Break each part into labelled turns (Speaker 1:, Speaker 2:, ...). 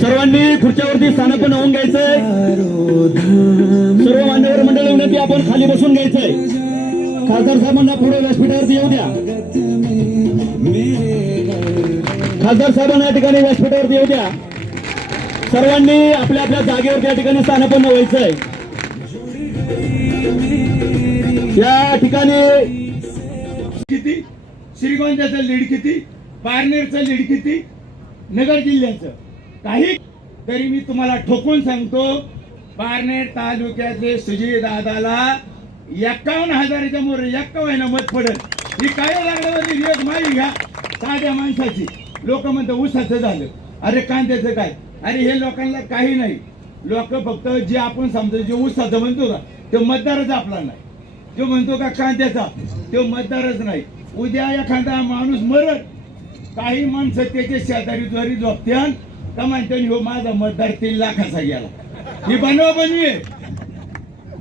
Speaker 1: सर्वांनी खुर्च्यावरती स्थानपण होऊन घ्यायचंय. सर्व मान्यवर मंडळी विनंती आपण खाली बसून घ्यायचंय. खासदार साहेबांना पुढे व्यासपीठावरती येऊ द्या. खासदार साहेबांना या ठिकाणी व्यासपीठावरती येऊ द्या. सर्वांनी आपल्या आपल्या जागेवर त्या ठिकाणी स्थानपन्न व्हायचंय या ठिकाणी
Speaker 2: किती? श्रीगोंद्याचं लीड किती? पारनेरचं लीड किती? नगर जिल्ह्याचं. काही तरी मी तुम्हाला ठोकून सांगतो पारनेर तालुक्यातले सुजय दादाला एक्कावन्न हजाराच्या मोर एक्कावन्न मत पडत ही काय लागल्यावरती रेट माही घ्या. साध्या माणसाची. लोक म्हणतात ऊसाचं झालं. अरे कांद्याचं काय? अरे हे लोकांना काही नाही. लोक फक्त जे आपण समजतो जे ऊसाचं म्हणतो का ते मतदारच आपला नाही. जो म्हणतो का कांद्याचा? तो मतदारच नाही. उद्या एखादा माणूस मरत काही माणसं त्याच्या शेजारी ज्वारी झोपत्यान का म्हणते हो माझा मतदार तीन लाखाचा गेला. ही बनवा बनवी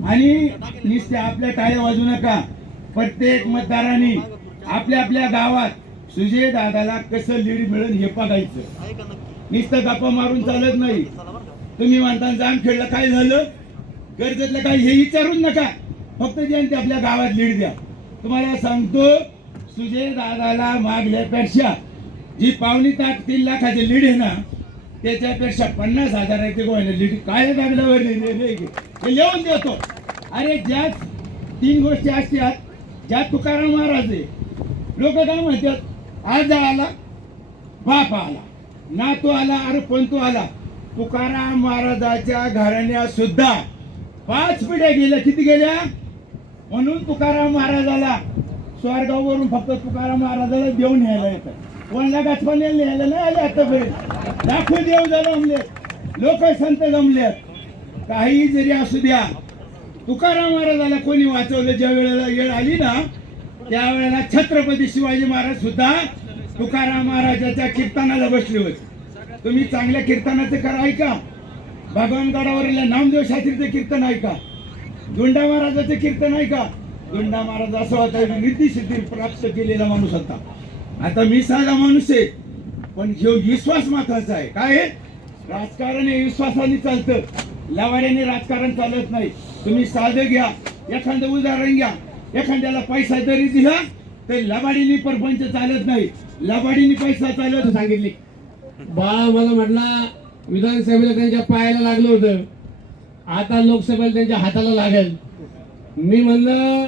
Speaker 2: आणि नुसते आपल्या टाळ्या वाजू नका. प्रत्येक मतदारांनी आपल्या आपल्या गावात सुजय दादाला कसं लीड मिळेल हे बघायचं. नुसतं गप्पा मारून चालत नाही. तुम्ही म्हणता खेळलं काय झालं? गरजेतलं काय हे विचारूच नका. फक्त जयंती आपल्या गावात लीड द्या. तुम्हाला सांगतो सुजय दादाला मागल्यापेक्षा जी पावणी ताट तीन लाखाची लीड आहे ना त्याच्यापेक्षा पन्नास हजाराची गोयना लीड. काय कागदावर लिहून देतो. अरे ज्या तीन गोष्टी असतात ज्या तुकाराम महाराज आहे लोक काय म्हणतात? आज आला बाप आला ना तो आला अरे पण तो आला. तुकाराम महाराजाच्या घराण्या सुद्धा पाच पिढ्या गेल्या. किती गेल्या? म्हणून तुकाराम महाराजाला स्वर्गावरून फक्त तुकाराम महाराजाला देऊन न्यायला येतं. कोणला गाचपाने न्यायला नाही आले आतापर्यंत लाखो देव जमले लोक संत जमले. काही जरी असू द्या तुकाराम महाराजाला कोणी वाचवलं ज्या वेळेला वेळ आली ना त्यावेळेला छत्रपती शिवाजी महाराज सुद्धा तुकाराम महाराजाच्या कीर्तनाला बसले होते. तुम्ही चांगल्या कीर्तनाचं करा ऐका. भगवानगडावरील नामदेव शास्त्रीचं कीर्तन ऐका. दुंडा महाराजाचं कीर्तन ऐका दुंडा महाराज असं होता निधी सिद्धी प्राप्त केलेला माणूस होता. आता मी साधा माणूस आहे पण ह्यो विश्वास महत्त्वाचा आहे. काय राजकारण हे विश्वासाने चालतं. लवाड्याने राजकारण चालत नाही. तुम्ही साधं घ्या एखादं उदाहरण घ्या. एखाद्याला पैसा जरी दिला तर लबाडीने परपंच चालत नाही. लबाडीने पैसा चालत सांगितले.
Speaker 3: बाळा मला म्हटला विधानसभेला त्यांच्या पायाला लागलं होतं. आता लोकसभेला त्यांच्या हाताला लागेल. मी म्हणलं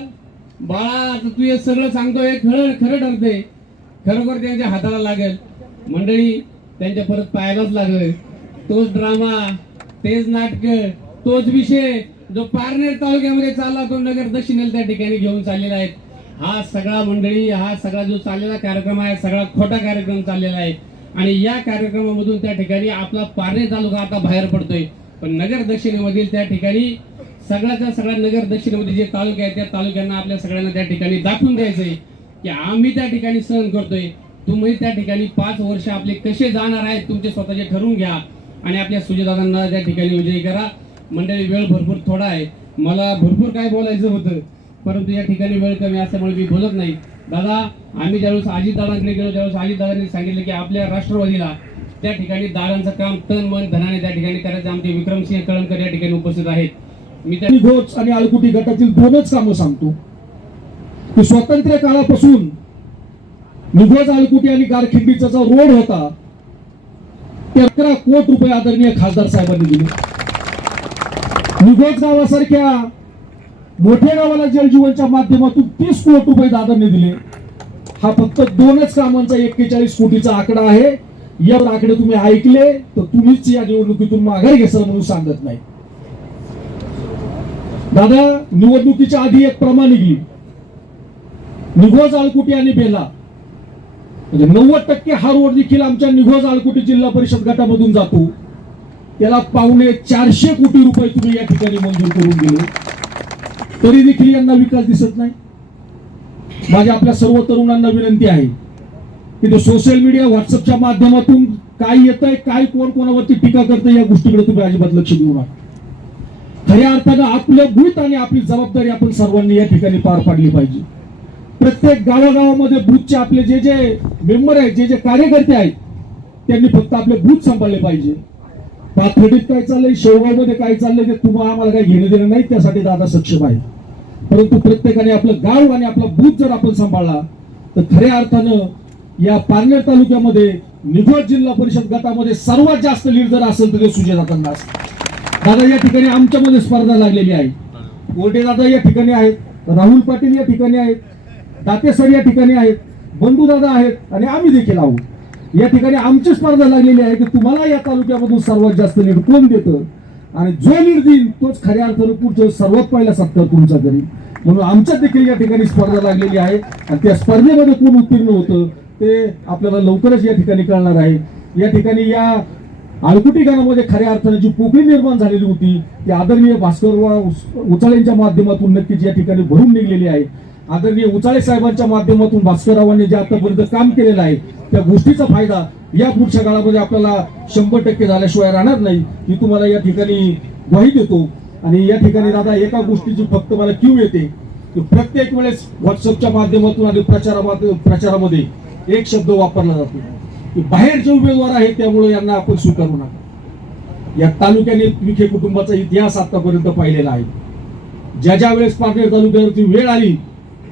Speaker 3: बाळा आता तू हे सगळं सांगतो हे खरं खरं ठरते खरोखर त्यांच्या हाताला लागेल. मंडळी त्यांच्या परत पाहायलाच लागलं. तोच ड्रामा तेच नाटक तोच विषय जो पारनेर तालुक्यामध्ये चालला तो नगर दक्षिणेला त्या ठिकाणी घेऊन चाललेला आहे. हा सगळा मंडळी हा सगळा जो चाललेला कार्यक्रम आहे सगळा खोटा कार्यक्रम चाललेला आहे. आणि या कार्यक्रमामधून त्या ठिकाणी आपला पारनेर तालुका आता बाहेर पडतोय. पण नगर दक्षिणेमधील त्या ठिकाणी सगळ्याच्या सगळ्या नगर दक्षिणेमध्ये जे तालुके आहेत त्या तालुक्यांना आपल्या सगळ्यांना त्या ठिकाणी दाखवून द्यायचंय की आम्ही त्या ठिकाणी सहन करतोय. तुम्ही त्या ठिकाणी पाच वर्ष आपले कसे जाणार आहेत तुमचे स्वतःचे ठरवून घ्या आणि आपल्या सुजयदादांना त्या ठिकाणी विजयी करा. मंडळी वेळ भरपूर थोडा आहे. मला भरपूर काय बोलायचं होतं परंतु या ठिकाणी वेळ कमी असल्यामुळे मी बोलत नाही. दादा आम्ही ज्यावेळेस अजितदादांकडे गेलो त्यावेळेस अजितदादांनी सांगितलं की आपल्या राष्ट्रवादीला त्या ठिकाणी दारांचं काम तन मन धनाने त्या ठिकाणी करायचं. आमचे विक्रमसिंह कळमकर या ठिकाणी उपस्थित आहेत. मी त्या
Speaker 4: आणि आलकुटी गटातील दोनच कामं सांगतो. की स्वातंत्र्य काळापासून निघोज अलकुटी आणि गारखिंडीचा जो रोड होता ते अकरा कोट रुपये आदरणीय खासदार साहेबांनी दिले. निघोज गावासारख्या मोठ्या गावाला जलजीवनच्या माध्यमातून तीस कोटी रुपये दादरने दिले. हा फक्त दोनच कामांचा एक्केचाळीस कोटीचा आकडा आहे. या आकडे तुम्ही ऐकले तर तुम्हीच या निवडणुकीतून माघार घेसाल म्हणून सांगत नाही. दादा निवडणुकीच्या आधी एक प्रमा निघली. निघोज आळकुटी आणि बेला. म्हणजे नव्वद टक्के हा रोड देखील आमच्या निघोज आळकुटी जिल्हा परिषद गटामधून जातो. त्याला पावणे चारशे कोटी रुपये तुम्ही या ठिकाणी मंजूर करून दिले. तरी देखील यांना विकास दिसत नाही. माझ्या आपल्या सर्व तरुणांना विनंती आहे की तो सोशल मीडिया व्हॉट्सअपच्या माध्यमातून काय येत आहे काय कोण कोणावरती टीका करत या गोष्टीकडे तुम्ही अजिबात लक्ष देऊ नका. खऱ्या अर्थानं आपलं भूत आणि आपली जबाबदारी आपण सर्वांनी या ठिकाणी पार पाडली पाहिजे. प्रत्येक गावागावामध्ये बूथचे आपले जे जे मेंबर आहेत जे जे कार्यकर्ते आहेत त्यांनी फक्त आपले बूथ सांभाळले पाहिजे. पाथर्डीत काय चाललंय शेवगावमध्ये काय चाललंय ते तुम्हाला आम्हाला काही घेणं देणं नाही त्यासाठी दादा सक्षम आहे परंतु प्रत्येकाने आपलं गाव आणि आपला बूथ जर आपण सांभाळला तर खऱ्या अर्थानं या पारनेर तालुक्यामध्ये निघोज जिल्हा परिषद गटामध्ये सर्वात जास्त लीड जर असेल तर ते सुजयदातांना असेल. दादा या ठिकाणी आमच्यामध्ये स्पर्धा लागलेली आहे. गोल्डे दादा या ठिकाणी आहेत राहुल पाटील या ठिकाणी आहेत दाते सर या ठिकाणी आहेत बंधू दादा आहेत आणि आम्ही देखील आहोत. या ठिकाणी आमची स्पर्धा लागलेली आहे की तुम्हाला या तालुक्यामधून सर्वात जास्त लीड कोण देतं? आणि जो लीड देईल तोच खऱ्या अर्थानं पुढचं सर्वात पहिला सत्कार तुमचा करील म्हणून आमच्यात देखील या ठिकाणी स्पर्धा लागलेली आहे आणि त्या स्पर्धेमध्ये कोण उत्तीर्ण होतं ते आपल्याला लवकरच या ठिकाणी कळणार आहे. या ठिकाणी या आळकुटी गावामध्ये खऱ्या अर्थाने जी पोकळी निर्माण झालेली होती ती आदरणीय भास्करराव उचाळेंच्या माध्यमातून नक्कीच या ठिकाणी भरून निघलेली आहे. आदरणीय उचाळे साहेबांच्या माध्यमातून भास्कररावांनी जे आतापर्यंत काम केलेलं आहे त्या गोष्टीचा फायदा या पुढच्या काळामध्ये आपल्याला शंभर टक्के झाल्याशिवाय राहणार नाही ही तुम्हाला या ठिकाणी ग्वाही देतो. आणि या ठिकाणी दादा एका गोष्टीची फक्त मला क्यू येते की प्रत्येक वेळेस व्हॉट्सअपच्या माध्यमातून आणि प्रचारामध्ये प्रचारामध्ये एक शब्द वापरला जातो. की बाहेरचे उमेदवार आहेत त्यामुळे यांना आपण स्वीकारू नका. या तालुक्याने विखे कुटुंबाचा इतिहास आतापर्यंत पाहिलेला आहे. ज्या ज्या वेळेस पाटील तालुक्यावरती वेळ आली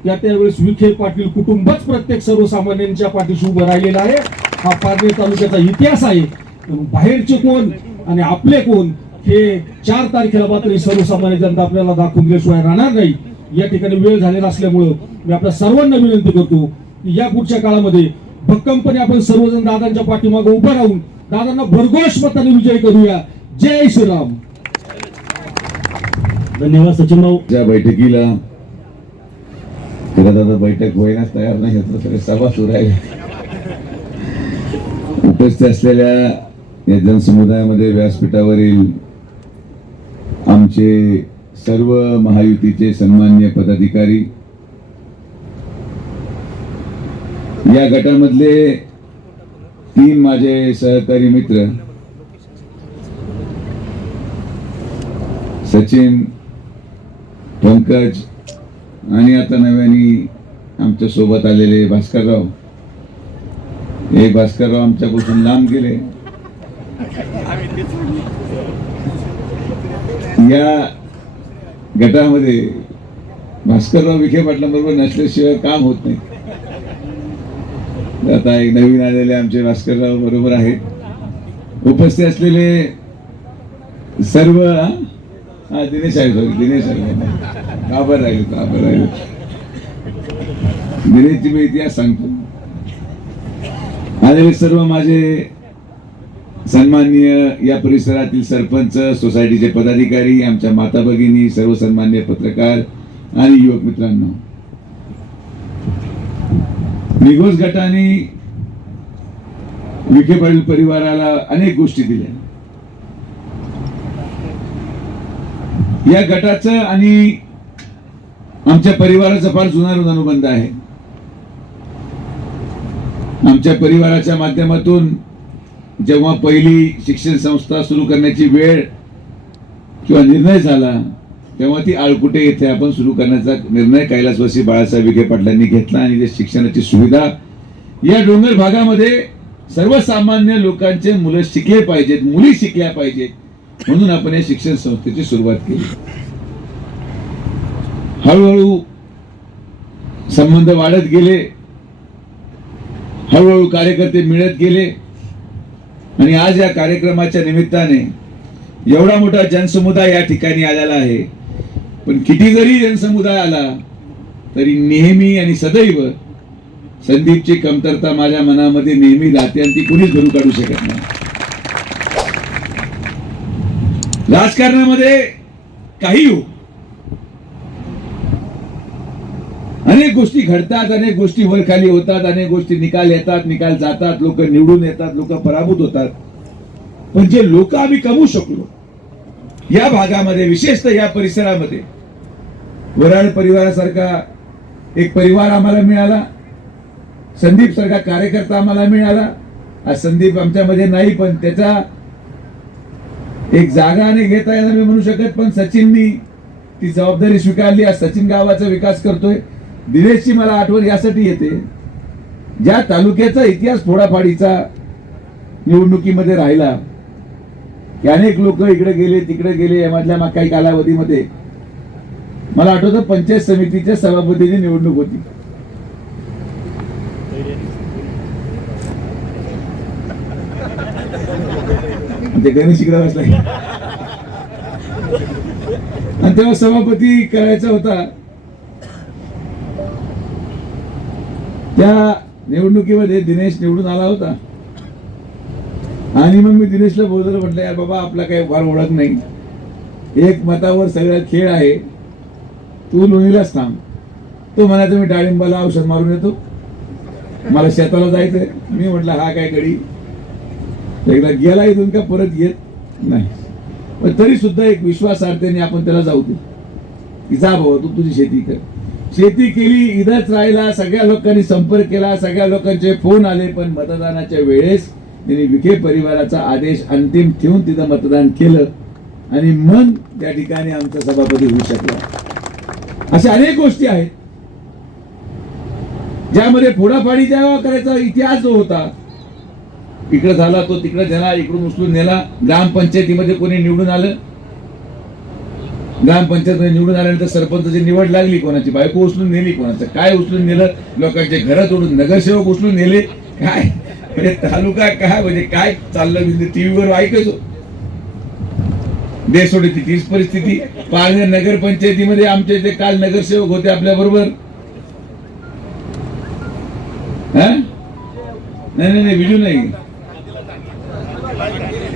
Speaker 4: त्या त्यावेळेस विखे पाटील कुटुंबच प्रत्येक सर्वसामान्यांच्या पाठीशी उभं राहिलेला आहे. हा पारनेर तालुक्याचा इतिहास आहे. बाहेरचे कोण आणि आपले कोण हे चार तारखेला मात्र सर्वसामान्य जनता आपल्याला दाखवून गेल्याशिवाय राहणार नाही. या ठिकाणी वेळ झालेला असल्यामुळं मी आपल्या सर्वांना विनंती करतो या पुढच्या काळामध्ये भक्कमपणे आपण सर्वजण दादांच्या पाठीमागे उभं राहून दादांना भरघोष मताने विजय करूया. जय श्रीराम.
Speaker 1: धन्यवाद सचिन भाऊ
Speaker 5: ज्या बैठकीला खरं दादा बैठक होईनाच तयार नाही होत सगळे सभा सुरू आहे. उपस्थित असलेल्या या जनसमुदायामध्ये व्यासपीठावरील आमचे सर्व महायुतीचे सन्मान्य पदाधिकारी या गटामधले तीन माझे सहकारी मित्र सचिन पंकज आणि आता नव्याने आमच्यासोबत आलेले भास्करराव. हे भास्करराव आमच्यापासून लांब गेले. या गटामध्ये भास्करराव विखे पाटलांबरोबर नसल्याशिवाय काम होत नाही. आता एक नवीन आलेले आमचे भास्करराव बरोबर आहेत. उपस्थित असलेले सर्व हा? दिनेश आहे सॉरी दिनेश आहे. काबर राहिले काबर राहिले? दिनेशची मी इतिहास सांगतो. आलेले सर्व माझे सन्माननीय या परिसरातील सरपंच सोसायटीचे पदाधिकारी आमच्या माता भगिनी सर्व सन्मान्य पत्रकार आणि युवक मित्रांनो. निघोज गटाने विखे पाटील परिवाराला अनेक गोष्टी दिल्या. या गटाचं आणि आमच्या परिवाराचा फार जुना अनुबंध आहे. आमच्या परिवाराच्या माध्यमातून जेव्हा पहिली शिक्षण संस्था सुरू करण्याची वेळ किंवा निर्णय झाला तेव्हा ती आळकुटे येथे आपण सुरू करण्याचा निर्णय कैलासवासी बाळासाहेब विखे पाटलांनी घेतला आणि शिक्षणाची सुविधा या डोंगर भागामध्ये सर्वसामान्य लोकांचे मुलं शिकले पाहिजेत मुली शिकल्या पाहिजेत म्हणून आपण या शिक्षण संस्थेची सुरुवात केली. हळूहळू संबंध वाढत गेले हळूहळू कार्यकर्ते मिळत गेले आणि आज या कार्यक्रमाच्या निमित्ताने एवढा मोठा जनसमुदाय या ठिकाणी आलेला आहे. पण किती जरी जनसमुदाय आला तरी नेहमी आणि सदैव संदीपची कमतरता माझ्या मनामध्ये नेहमी राहते आणि ती कुणीच भरू काढू शकत नाही. राजकारणामध्ये काही हो. अनेक गोष्टी घडतात अनेक गोष्टी वर खाली होतात अनेक गोष्टी निकाल येतात निकाल जातात लोक निवडून येतात लोक पराभूत होतात. पण जे लोक आम्ही कमवू शकलो या भागामध्ये विशेषतः या परिसरामध्ये वराड परिवारासारखा एक परिवार आम्हाला मिळाला. संदीप सारखा कार्यकर्ता आम्हाला मिळाला. आज संदीप आमच्यामध्ये नाही पण त्याचा एक जागा आणि घेता येणार मी म्हणू शकत पण सचिननी ती जबाबदारी स्वीकारली. आज सचिन गावाचा विकास करतोय. दिनेशची मला आठवण यासाठी येते. ज्या तालुक्याचा इतिहास फोडाफाडीचा निवडणुकीमध्ये राहिला की अनेक लोक इकडे गेले तिकडे गेले यामधल्या काही कालावधीमध्ये. मला आठवतं पंचायत समितीच्या सभापतीची निवडणूक होती. ते गणेश शिकला बसला. आणि तेव्हा सभापती करायचा होता. त्या निवडणुकीमध्ये दिनेश निवडून आला होता. आणि मग मी दिनेशला बोलतो म्हटलं यार बाबा आपला काही फार ओळख नाही. एक मतावर सगळा खेळ आहे. तू लोणीलाच थांब तो म्हणायचं मी डाळिंबाला औषध मारून येतो. मला शेताला जायचंय. मी म्हटलं हा काय घडी एकदा गेला इथून का परत येत नाही. पण तरी सुद्धा एक विश्वासार्थीने आपण त्याला जाऊ दे. की जा भाऊ तू तुझी शेती कर. शेती केली इथंच राहिला सगळ्या लोकांनी संपर्क केला सगळ्या लोकांचे फोन आले पण मतदानाच्या वेळेस त्यांनी विखे परिवाराचा आदेश अंतिम ठेवून तिथं मतदान केलं. आणि मन त्या ठिकाणी आमचा सभापती होऊ शकला. अशा अनेक गोष्टी आहेत. ज्यामध्ये फोडाफाडी द्यावा करायचा इतिहास जो होता इकडे झाला तो तिकडे झाला इकडून उचलून नेला ग्रामपंचायतीमध्ये कोणी निवडून आलं? ग्रामपंचायत निवडून आल्यानंतर सरपंचाची निवड लागली कोणाची बायको उचलून नेली कोणाचं काय उचलून नेलं लोकांचे घर तोडून नगरसेवक उचलून नेले काय? म्हणजे तालुका काय? म्हणजे काय चाललं? म्हणजे टीव्हीवर ऐकायचो. देशोडीची तीच परिस्थिती. पालघर नगरपंचायतीमध्ये आमचे इथे काल नगरसेवक होते आपल्या बरोबर. नाही नाही नाही विजू नाही.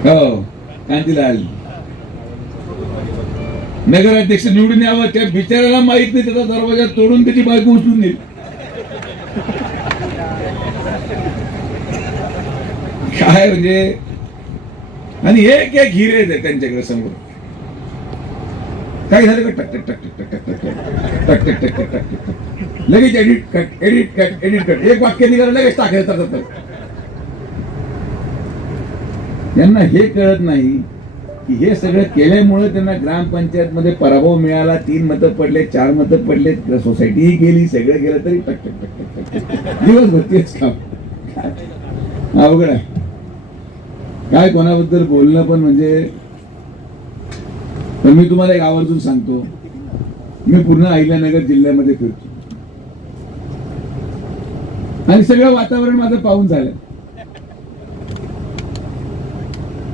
Speaker 5: हो कांतीलाल नगराध्यक्ष निवडून यावं त्या बिचाराला माहीत नाही त्याचा दरवाजा तोडून त्याची बायको उचलून देईल काय म्हणजे? आणि एक एक हिरे आहेत त्यांच्याकडे समोर. काय झालं का टक टक टक टक टक टक टक टक टक टक टक टक टक लगेच edit cut edit cut edit cut एक वाक्य निघालं लगेच टाकायचं त्यांना हे कळत नाही की हे सगळं केल्यामुळे त्यांना ग्रामपंचायत मध्ये पराभव मिळाला तीन मतं पडले चार मतं पडले सोसायटीही गेली सगळं गेलं तरी टक टक टक टक टक टक काम अवघड आहे काय कोणाबद्दल बोलणं पण म्हणजे पण मी तुम्हाला एक आवर्जून सांगतो. मी पूर्ण अहिल्यानगर जिल्ह्यामध्ये फिरतो. आणि सगळं वातावरण माझं पाहून झालं.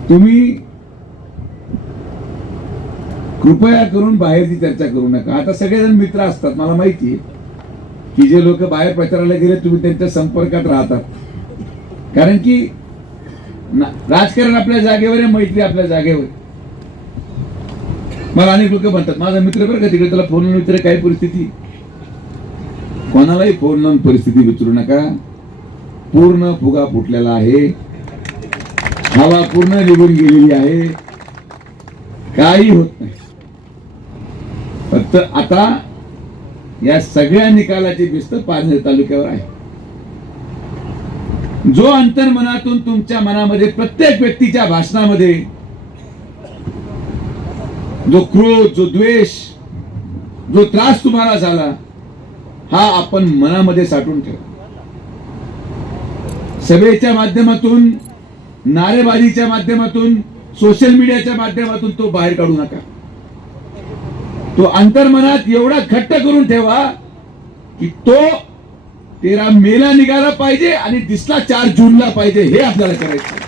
Speaker 5: तुम्ही कृपया करून बाहेरची चर्चा करू नका. आता सगळेजण मित्र असतात मला माहिती आहे. की जे लोक बाहेर प्रचाराला गेले तुम्ही त्यांच्या संपर्कात राहतात. कारण की राजकारण आपल्या जागेवर आहे मैत्री आपल्या जागेवर आहे. मला अनेक लोक म्हणतात माझा मित्र बरं का तिकडे त्याला फोन लावून मित्र काय परिस्थिती? कोणालाही फोन लावून परिस्थिती विचारू नका. पूर्ण फुगा फुटलेला आहे. हवा पूर्ण निघून गेलेली आहे. काही होत नाही. फक्त आता या सगळ्या निकालाची भिस्त पारनेर तालुक्यावर आहे. जो अंतर्मनातून तुमच्या मनामध्ये प्रत्येक व्यक्तीच्या भाषणामध्ये जो क्रोध जो द्वेष जो त्रास तुम्हाला झाला हा आपण मनामध्ये साठवून ठेवा. सभेच्या माध्यमातून नारेबाजीच्या माध्यमातून सोशल मीडियाच्या माध्यमातून तो बाहेर काढू नका. तो अंतर्मनात एवढा घट्ट करून ठेवा की तो तेरा मेला निघाला पाहिजे आणि दिसला चार जूनला पाहिजे हे आपल्याला करायचं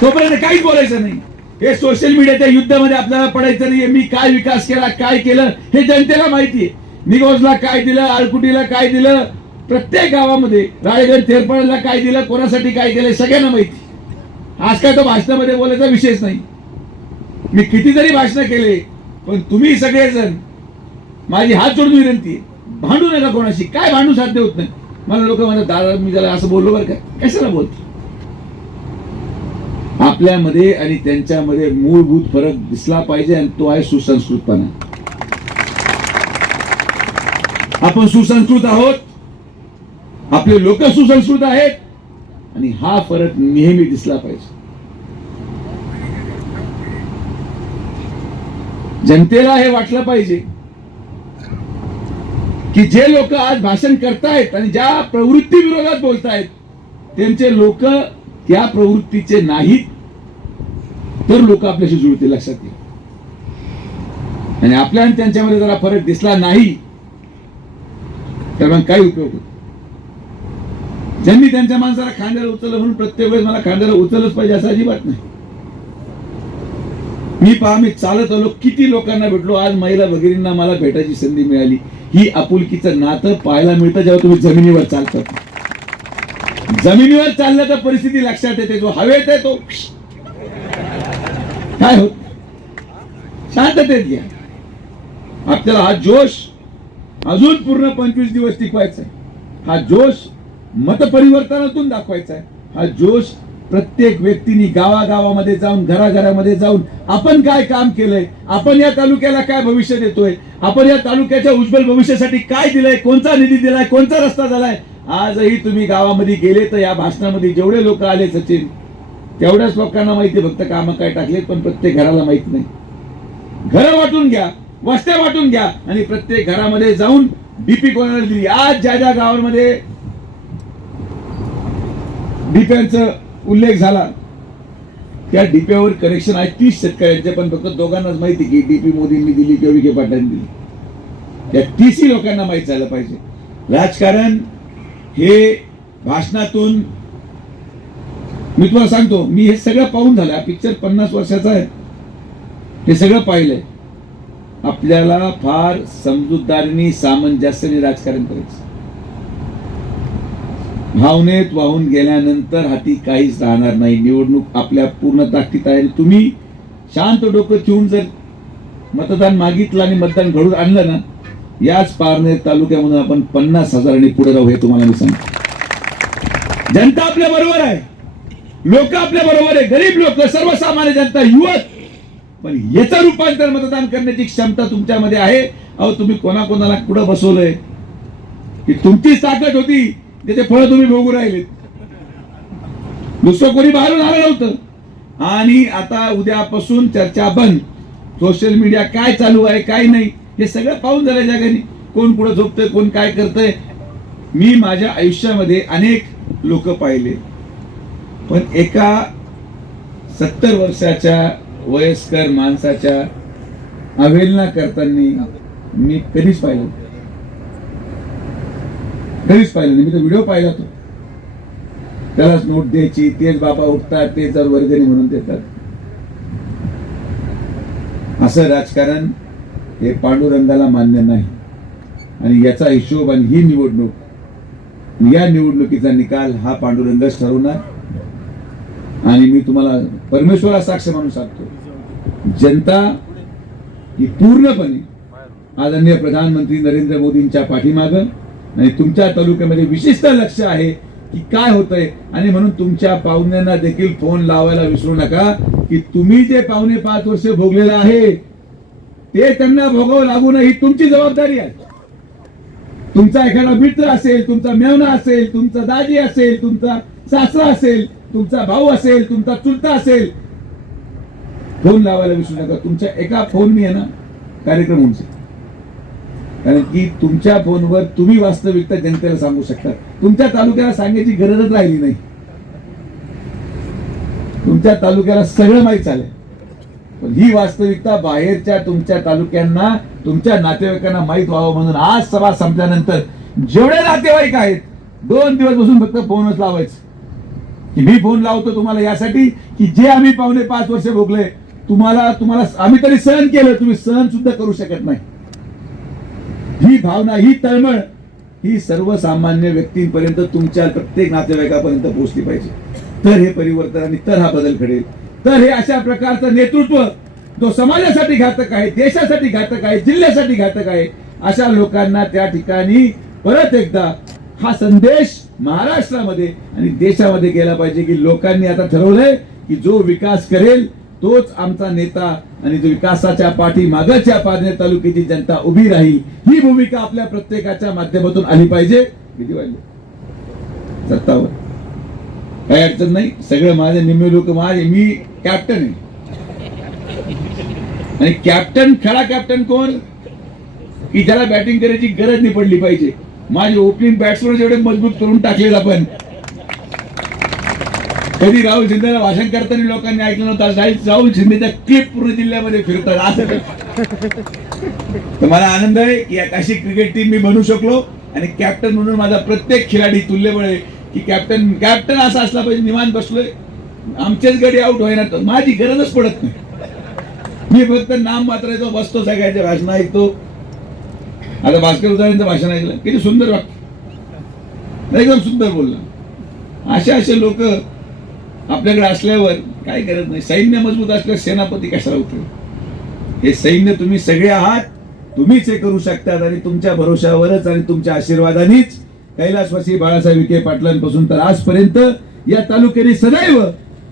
Speaker 5: तोपर्यंत काहीच बोलायचं नाही. हे सोशल मीडियाच्या युद्धामध्ये आपल्याला पडायचं नाहीये. मी काय विकास केला काय केलं हे जनतेला माहितीये. निगोजला काय दिलं आळकुटीला काय दिलं प्रत्येक गावामध्ये रायगड थेरपडला काय दिलं कोणासाठी काय केलं सगळ्यांना माहिती. आज काय तो भाषणामध्ये बोलायचा विषयच नाही. मी किती जरी भाषण केले पण तुम्ही सगळेजण माझी हात जोडून विनंती भांडू नका कोणाशी. काय भांडू साध्य होत नाही. मला लोक म्हणतात दादा मी त्याला असं बोललो बरं का. कशाला बोलतो? आपल्यामध्ये आणि त्यांच्यामध्ये मूलभूत फरक दिसला पाहिजे आणि तो आहे सुसंस्कृतपणा. आपण सुसंस्कृत आहोत. आपले लोक सुसंस्कृत आहेत. आणि हा फरक नेहमी दिसला पाहिजे. जनतेला हे वाटलं पाहिजे. की जे लोक आज भाषण करतायत आणि ज्या प्रवृत्ती विरोधात बोलतायत त्यांचे लोक त्या प्रवृत्तीचे नाहीत. तर लोक आपल्याशी जुळतील लक्षात घ्या. आणि आपल्या आणि त्यांच्यामध्ये जरा फरक दिसला नाही तर मग काय उपयोग होतो ज्यांनी त्यांच्या माणसाला खांद्याला उचललं म्हणून प्रत्येक वेळेस मला खांद्याला उचलच पाहिजे असं अजिबात नाही. मी पहा मी चालत आलो किती लोकांना भेटलो आज महिला वगैरेंना मला भेटायची संधी मिळाली. ही आपुलकीचं नातं पाहायला मिळतं जेव्हा तुम्ही जमिनीवर चालतात. जमिनीवर चाललं तर परिस्थिती लक्षात येते जो हवेत आहे तो काय होत? शांततेत घ्या. आपल्याला हा जोश अजून पूर्ण पंचवीस दिवस टिकवायचा आहे. हा जोश मतपरिवर्तनातून दाखवायचा आहे. हा जोश प्रत्येक व्यक्तीने गावागावामध्ये जाऊन घराघरामध्ये जाऊन आपण काय काम केलंय? आपण या तालुक्याला काय भविष्य देतोय? आपण या तालुक्याच्या उज्ज्वल भविष्यासाठी काय दिलंय? कोणता निधी दिलाय? कोणता रस्ता झालाय? आजही तुम्ही गावामध्ये गेले तर या भाषणामध्ये जेवढे लोक आले सचिन तेवढ्याच लोकांना माहिती फक्त कामं काय टाकलेत पण प्रत्येक घराला माहीत नाही. घरं वाटून घ्या वस्त्या वाटून घ्या आणि प्रत्येक घरामध्ये जाऊन डीपी कोणाला दिली? आज ज्या ज्या गावांमध्ये डीप्यांचा उल्लेख झाला त्या डीप्यावर कनेक्शन आहे तीस शेतकऱ्यांचे पण फक्त दोघांनाच माहिती की डीपी मोदींनी दिली किंवा विखे पाटलांनी दिली. त्या तीसही लोकांना माहीत झालं पाहिजे. राजकारण हे भाषणातून मी तुम्हाला सांगतो मी हे सगळं पाहून झालं हा पिक्चर पन्नास वर्षाचा आहे. हे सगळं पाहिलंय. आपल्याला फार समजूतदारीने सामंजस्याने राजकारण करायचं. भावनेत वाहून गेल्यानंतर हाती काहीच राहणार नाही. निवडणूक आपल्या पूर्ण ताकदीत आहे. तुम्ही शांत डोकं ठेवून जर मतदान मागितलं आणि मतदान घडून आणलं ना याच पारनेर तालुक्यामधून आपण पन्नास हजारांनी पुढे राहू हे तुम्हाला मी सांगतो. जनता आपल्या बरोबर आहे. लोक आपल्या बरोबर आहे गरीब लोक सर्वसामान्य जनता युवक. पण याचं रूपांतर मतदान करण्याची क्षमता तुमच्यामध्ये आहे. अहो तुम्ही कोणाकोणाला कुठं बसवलंय? की तुमचीच ताकद होती त्याचे फळ तुम्ही भोगू राहिलेत. दुसरं कोणी बाहेरून आलं नव्हतं. आणि आता उद्यापासून चर्चा बंद. सोशल मीडिया काय चालू आहे काय नाही हे सगळं पाहून झालं जगाने. कोण कुठं झोपतंय कोण काय करतंय. मी माझ्या आयुष्यामध्ये अनेक लोक पाहिले. पण एका सत्तर वर्षाच्या वयस्कर माणसाच्या अवेलना करताना मी कधीच पाहिलं कधीच पाहिलं नाही. मी तो व्हिडिओ पाहिला तो त्यालाच नोट द्यायची तेच बाबा उठतात तेच जर वर्गणी म्हणून देतात. असं राजकारण हे पांडुरंगाला मान्य नाही. आणि याचा हिशोब आणि ही निवडणूक या निवडणुकीचा निकाल हा पांडुरंगच ठरवणार. आणि मी तुम्हाला परमेश्वरा साक्ष म्हणून सांगतो. जनता ही पूर्णपणे आदरणीय प्रधानमंत्री नरेंद्र मोदींच्या पाठीमागं आणि तुमच्या तालुक्यामध्ये विशिष्ट लक्ष आहे की काय होतंय. आणि म्हणून तुमच्या पाहुण्यांना देखील फोन लावायला विसरू नका की तुम्ही जे पाहुणे पाच वर्ष भोगलेलं आहे ते त्यांना भोगावं लागू नये ही तुमची जबाबदारी आहे. तुमचा एखादा मित्र असेल तुमचा मेवना असेल तुमचा दाजी असेल तुमचा सासरा असेल तुमचा भाऊ असेल तुमचा चुलता असेल फोन लावायला विसरू नका. तुमच्या एका फोन मी आहे ना कार्यक्रम होऊन कारण की तुमच्या फोनवर तुम्ही वास्तविकता जनतेला सांगू शकता. तुमच्या तालुक्याला सांगायची गरजच राहिली नाही. तुमच्या तालुक्याला सगळं माहीत झालंय. पण ही वास्तविकता बाहेरच्या तुमच्या तालुक्यांना तुमच्या नातेवाईकांना माहीत व्हावं म्हणून आज सभा संपल्यानंतर जेवढे नातेवाईक आहेत दोन दिवस बसून फक्त फोनच लावायचं. मी फोन लावतो तुम्हाला यासाठी की जे आम्ही पावणे पाच वर्ष भोगले तुम्हाला तुम्हाला आम्ही तरी सहन केलं तुम्ही सहन सुद्धा करू शकत नाही. ही भावना ही तळमळ ही सर्वसामान्य व्यक्तींपर्यंत तुमच्या प्रत्येक नातेवाईकापर्यंत पोहोचली पाहिजे. तर हे परिवर्तन आणि तर हा बदल घडेल. तर हे अशा प्रकारचं नेतृत्व जो समाजासाठी घातक आहे देशासाठी घातक आहे जिल्ह्यासाठी घातक आहे अशा लोकांना त्या ठिकाणी परत एकदा हा संदेश महाराष्ट्रामध्ये आणि देशामध्ये गेला पाहिजे की लोकांनी आता ठरवलंय की जो विकास करेल तोच आमचा नेता आणि जो विकासाच्या पाठी मागच्या पारनेर तालुक्याची जनता उभी राहील. ही भूमिका आपल्या प्रत्येकाच्या माध्यमातून आली पाहिजे. किती वाढले सत्तावर. काही अडचण नाही. सगळे माझे निम्मे लोक माझे. मी कॅप्टन आहे. आणि कॅप्टन खरा कॅप्टन कोण? की ज्याला बॅटिंग करायची गरज नाही पडली पाहिजे. माझे ओपनिंग बॅट्समन जेवढे मजबूत करून टाकलेत आपण. कधी राहुल शिंदेला भाषण करताना लोकांनी ऐकलं नव्हतं राहुल- राहुल शिंदेच्या क्लिप पूर्ण जिल्ह्यामध्ये फिरतात. असं तर मला आनंद आहे की एक अशी क्रिकेट टीम मी बनू शकलो आणि कॅप्टन म्हणून माझा प्रत्येक खिलाडी तुल्यबळ आहे की कॅप्टन कॅप्टन असा असला पाहिजे निवांत बसलोय. आमच्याच गडी आउट होईना तर माझी गरजच पडत नाही. मी फक्त नाम मात्र येतो बसतो सगळ्याचे भाषणं ऐकतो. आता भास्कर उदाहरणाचं भाषण ऐकलं. किती सुंदर वाक्य. एकदम सुंदर बोलला. असे असे लोक आपल्याकडे असल्यावर काय करत नाही. सैन्य मजबूत असल्यावर सेनापती कशाला होते हे सैन्य तुम्ही सगळे आहात. तुम्हीच हे करू शकतात आणि तुमच्या भरोशावरच आणि तुमच्या आशीर्वादानेच कैलासवासी बाळासाहेब विखे पाटलांपासून तर आजपर्यंत या तालुक्याने सदैव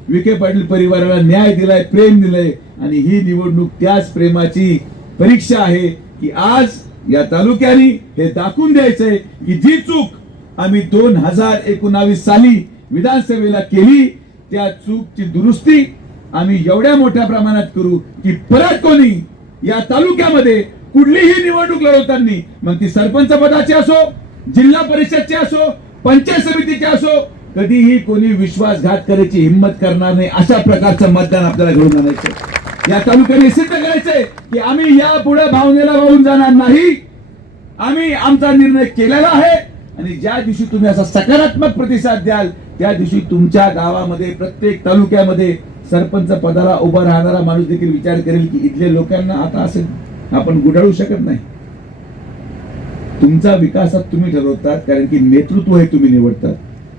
Speaker 5: विखे पाटील परिवाराला न्याय दिलाय प्रेम दिलंय. आणि ही निवडणूक त्याच प्रेमाची परीक्षा आहे की आज या तालुक्याने हे दाखवून द्यायचंय की जी चूक आम्ही दोन हजार एकोणावीस साली विधानसभेला केली त्या चूकची दुरुस्ती आम्ही एवढ्या मोठ्या प्रमाणात करू की परत कोणी या तालुक्यामध्ये कुठलीही निवडणूक लढवताना मग ती सरपंच पदाची असो जिल्हा परिषदची असो पंचायत समितीची असो कधीही कोणी विश्वासघात करायची हिंमत करणार नाही अशा प्रकारचं मतदान आपल्याला घडून आणायचं या तालुक्याने सिद्ध करायचंय की आम्ही या पुढे भावनेला वाहून जाणार नाही. आम्ही आमचा निर्णय केलेला आहे आणि ज्या दिवशी तुम्ही असा सकारात्मक प्रतिसाद द्याल त्या दिवशी तुमच्या गावामध्ये प्रत्येक तालुक्यामध्ये सरपंच पदाला उभा राहणारा माणूस देखील विचार करेल की इथल्या लोकांना आता असे आपण गुडाळू शकत नाही. तुमचा विकासात तुम्ही ठरवतात कारण की नेतृत्व हे तुम्ही निवडतात.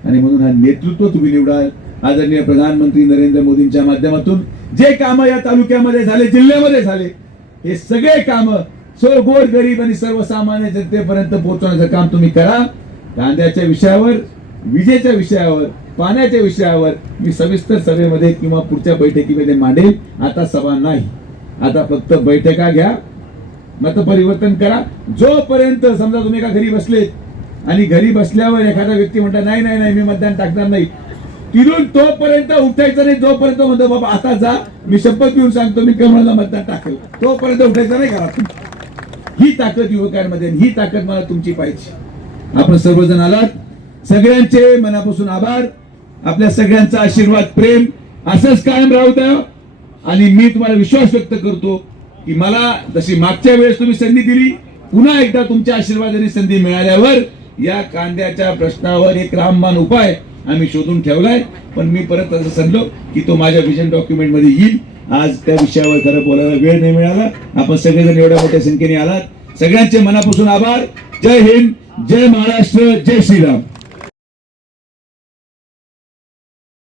Speaker 5: आणि म्हणून हा नेतृत्व तुम्ही निवडाल. आदरणीय प्रधानमंत्री नरेंद्र मोदींच्या माध्यमातून जे कामं या तालुक्यामध्ये झाले जिल्ह्यामध्ये झाले हे सगळे कामं सो गोर गरीब आणि सर्वसामान्य जनतेपर्यंत पोहोचवण्याचं काम तुम्ही करा. कांद्याच्या विषयावर विजेच्या विषयावर पाण्याच्या विषयावर मी सविस्तर सभेमध्ये किंवा पुढच्या बैठकीमध्ये मांडेल. आता सभा नाही. आता फक्त बैठका घ्या. मत परिवर्तन करा. जोपर्यंत समजा तुम्ही एका घरी बसलेत आणि घरी बसल्यावर एखादा व्यक्ती म्हणता नाही नाही नाही मी मतदान टाकणार नाही. तिथून तोपर्यंत उठायचं नाही जोपर्यंत म्हणतो बाबा आता जा मी शपथ घेऊन सांगतो मी कमळाला मतदान टाकेल. तोपर्यंत उठायचं नाही घरात. ही ताकद युवकांमध्ये ही ताकद मला तुमची पाहिजे. आपण सर्वजण आलात. सगळ्यांचे मनापासून आभार. आपल्या सगळ्यांचा आशीर्वाद प्रेम असंच कायम राहू द्या. आणि मी तुम्हाला विश्वास व्यक्त करतो की मला जशी मागच्या वेळेस तुम्ही संधी दिली पुन्हा एकदा तुमच्या आशीर्वादाने संधी मिळाल्यावर या कांद्याच्या प्रश्नावर एक रामबाण उपाय आम्ही शोधून ठेवलाय पण मी परत असं सांगलो की तो माझ्या विजन डॉक्युमेंटमध्ये येईल. आज त्या विषयावर खरं बोलायला वेळ नाही मिळाला. आपण सगळेजण एवढ्या मोठ्या संख्येने आलात. सगळ्यांचे मनापासून आभार. जय हिंद जय महाराष्ट्र जय श्रीराम.